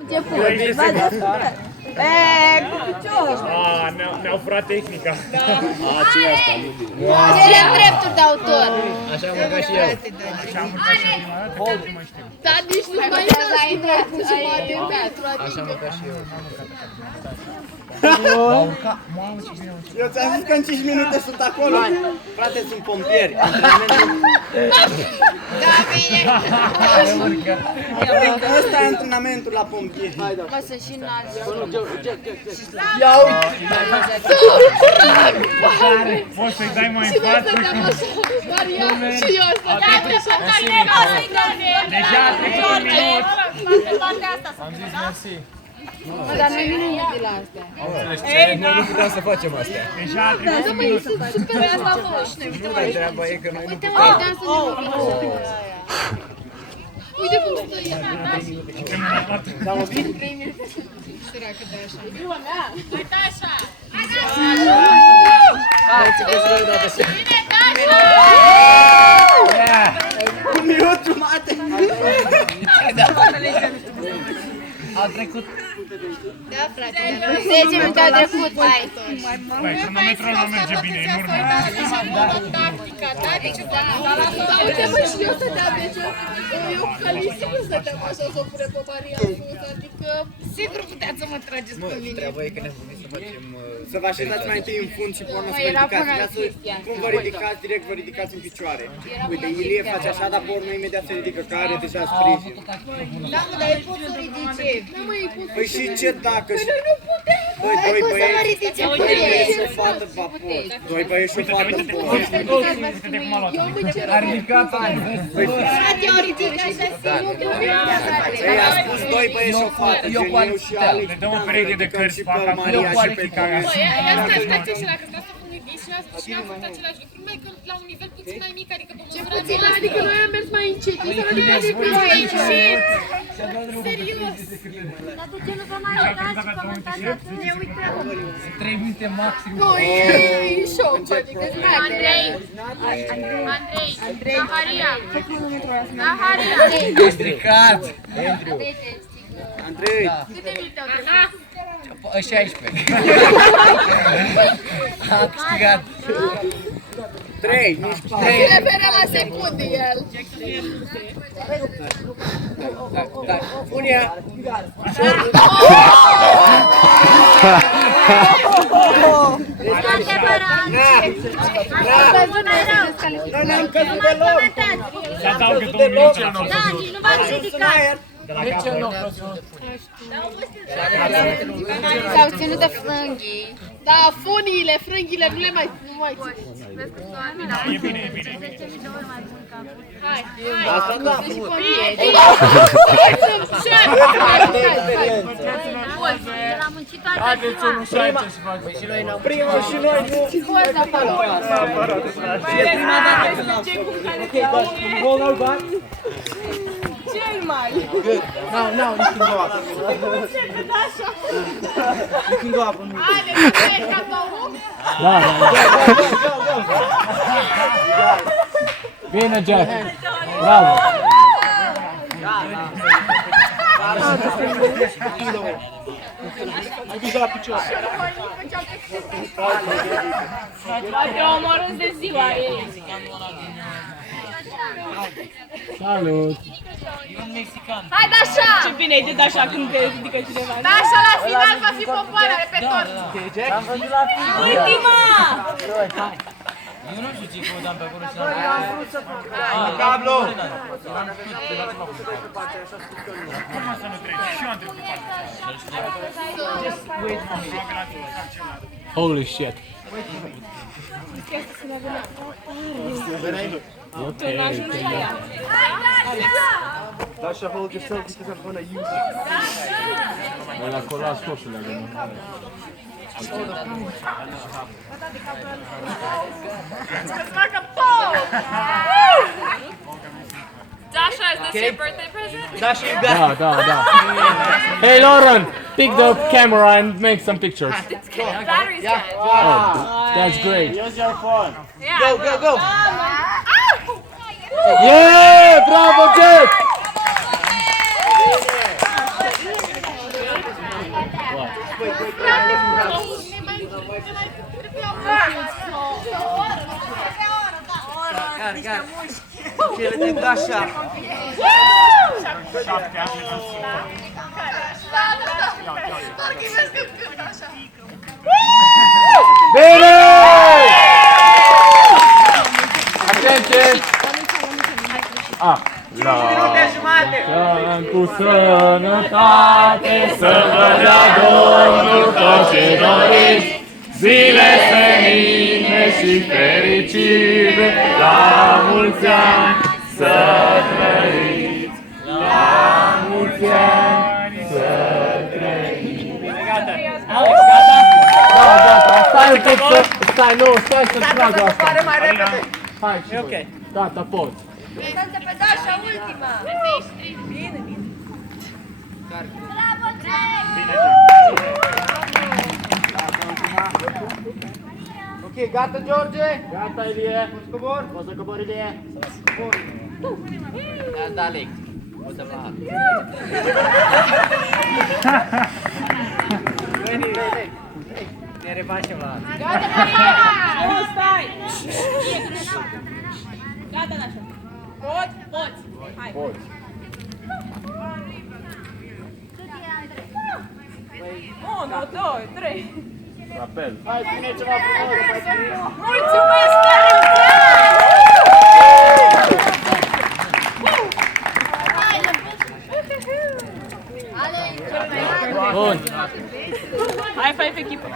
Început, cu picior. Ne-au furat tehnica. Ce e asta? Ce drepturi de autor? Așa am urcat și eu. Așa am urcat și prima dată, nu mai știu. Da, nici nu mai Așa am urcat și eu. Eu ți-am zis că în 5 minute sunt acolo. Frate, sunt pompieri. Da, bine. Ăsta e antrenamentul la pompieri. Mă, sunt și înalți. Ia uite! Poți să-i dai mai în față cu... Maria și eu stăteam așa. Deja a trecut un minut. Am zis mersi. Mă, dar noi nu ne de la astea. Noi nu puteam să facem astea. Deja a trecut un minut. Super asta a fost și noi. Nu, dar treaba e că noi nu Uite, puteam. uite, să ne vedem. Uite cum stă ea. Da, mă vin? Săracă de așa. Hai, ce crezi voi dată și... Un minut jumate! A trecut. Da, frate, 10 minute au trecut, hai. Băi, cronometrul ăla merge bine, e normal. Uite, mă, și eu stăteam, deci eu cu Cali sigur stăteam așa să o pune pe Maria sus, adică sigur puteați să mă trageți pe mine. Treaba e că ne-am gândit să facem... Să vă așezați mai întâi în fund și pe urmă să vă Era ridicați. până Vrea să, Cristian. cum vă ridicați, direct vă ridicați în picioare. Uite, Ilie face așa, dar pe urmă imediat se ridică, că are deja sprijin. Da, mă, dar ei pot să ridice. Da, mă, ei pot să Păi și ce dacă... Noi nu putem. Doi Cum să mă băieți, ridice doi pe băieți și mine? o fată pe pot. Doi băieți și o fată pe pot. Uite-te cum a luat. Eu mă cer. A ridicat Frate, eu ridic așa sigur. Ei, a spus doi băieți și o fată, gen eu și Alex. Ne dăm o pereche de cărți, fac acum Maria și și pe Caia. Și am făcut același lucru, numai că la un nivel puțin mai mic, adică pe Ce măsura puțin, adică noi am mers mai încet. Mi s-a ridicat de pe mai aici. încet. Serios. Dar de ce nu vă mai uitați și comentați atunci? Ne uităm. 3 minute maxim. Nu, e șoc, adică Andrei, Zaharia, Zaharia. E stricat. Andrei, Câte minute au trecut? 16. A câștigat. 3, nici 4. se referă la secunde el. Da, Unia. Nu ne-am căzut deloc. Se adaugă domnul Luciano. Da, nici nu v-ați ridicat. S-au ținut de frânghii. Da, frânghile nu le mai țin. E bine, e bine. Asta da, Și pompieri. L-am muncit toată Haideți ziua. unul și aici să facem. Și noi n-am... primul și noi nu. Scoți acolo. E prima dată când am făcut. Ok, but hold our back. Good. Now, you can go up. You can go up on me. Da, da, Go. bine, Jack. Bravo. Ubiți la picioare. Poate o omorâți de ziua ei. Salut. Hai, Dașa! Ce bine ai de Dașa când te ridică cineva. Dașa la final va fi popoară pe tort. Ultima! Eu nu știu ce căutam pe acolo și n-am... Cablu! Cum să nu treci? Și eu am trecut partea. Holy shit. Dasha, hold yourself because I'm gonna use it. Ăla acolo a scosul Dasha, is this your birthday present? Dasha, you got Da, da, da. Hey Lauren, pick the camera and make some pictures. Battery's dead. Oh, that's great. Use your phone. Yeah. Go. Yeah, bravo Jack! Gar. Ce vedem Dașa. Bine! Atenție! Cu sănătate să vă dea Domnul tot ce doriți, zile senine și fericire, la mulți ani să trăiți, la mulți ani să trăiți. Gata. Da, gata, stai un pic să... Stai să trag asta. Hai și voi. Gata, poți. Lăsați pe Dașa, ultima. Bine. Bravo, Ok, gata, George? Gata, Ilie. Poți să cobori, Ilie? Da, lecții. O să mă Veni. Ne revanșăm la asta. Gata, Maria! Nu, stai! Gata, Dașa. Poți. Hai. Poți. 1, 2, 3. Apel. Hai, spune ceva frumos, mai scrie. Mulțumesc, Bun. High five echipă.